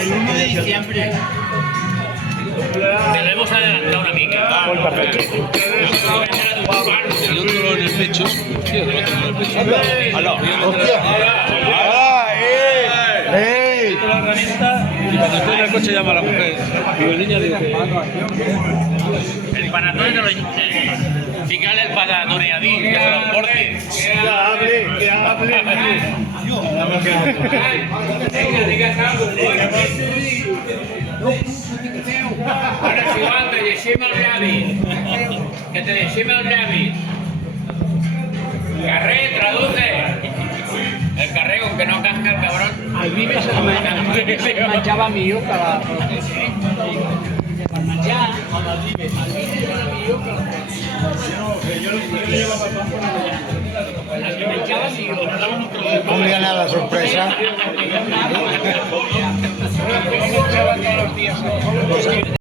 El 1 de diciembre. Te lo hemos adelantado una mica. El otro en el pecho. Tío, el otro en el pecho. La herramienta y cuando estoy en el coche llama a la mujer. Y el niño dice: El panatón de los... Fíjale el panatón y a ti, que se lo porte. Que hable. Venga, digas algo. Ahora si igual te decime el llavi. Que te decime el llavi. Carré, traduce. El carré con que no casca el cabrón. Al vive se manchaba mío para... Ya, al vive era mío para... Al que manchaba mío. Un día nada, sorpresa.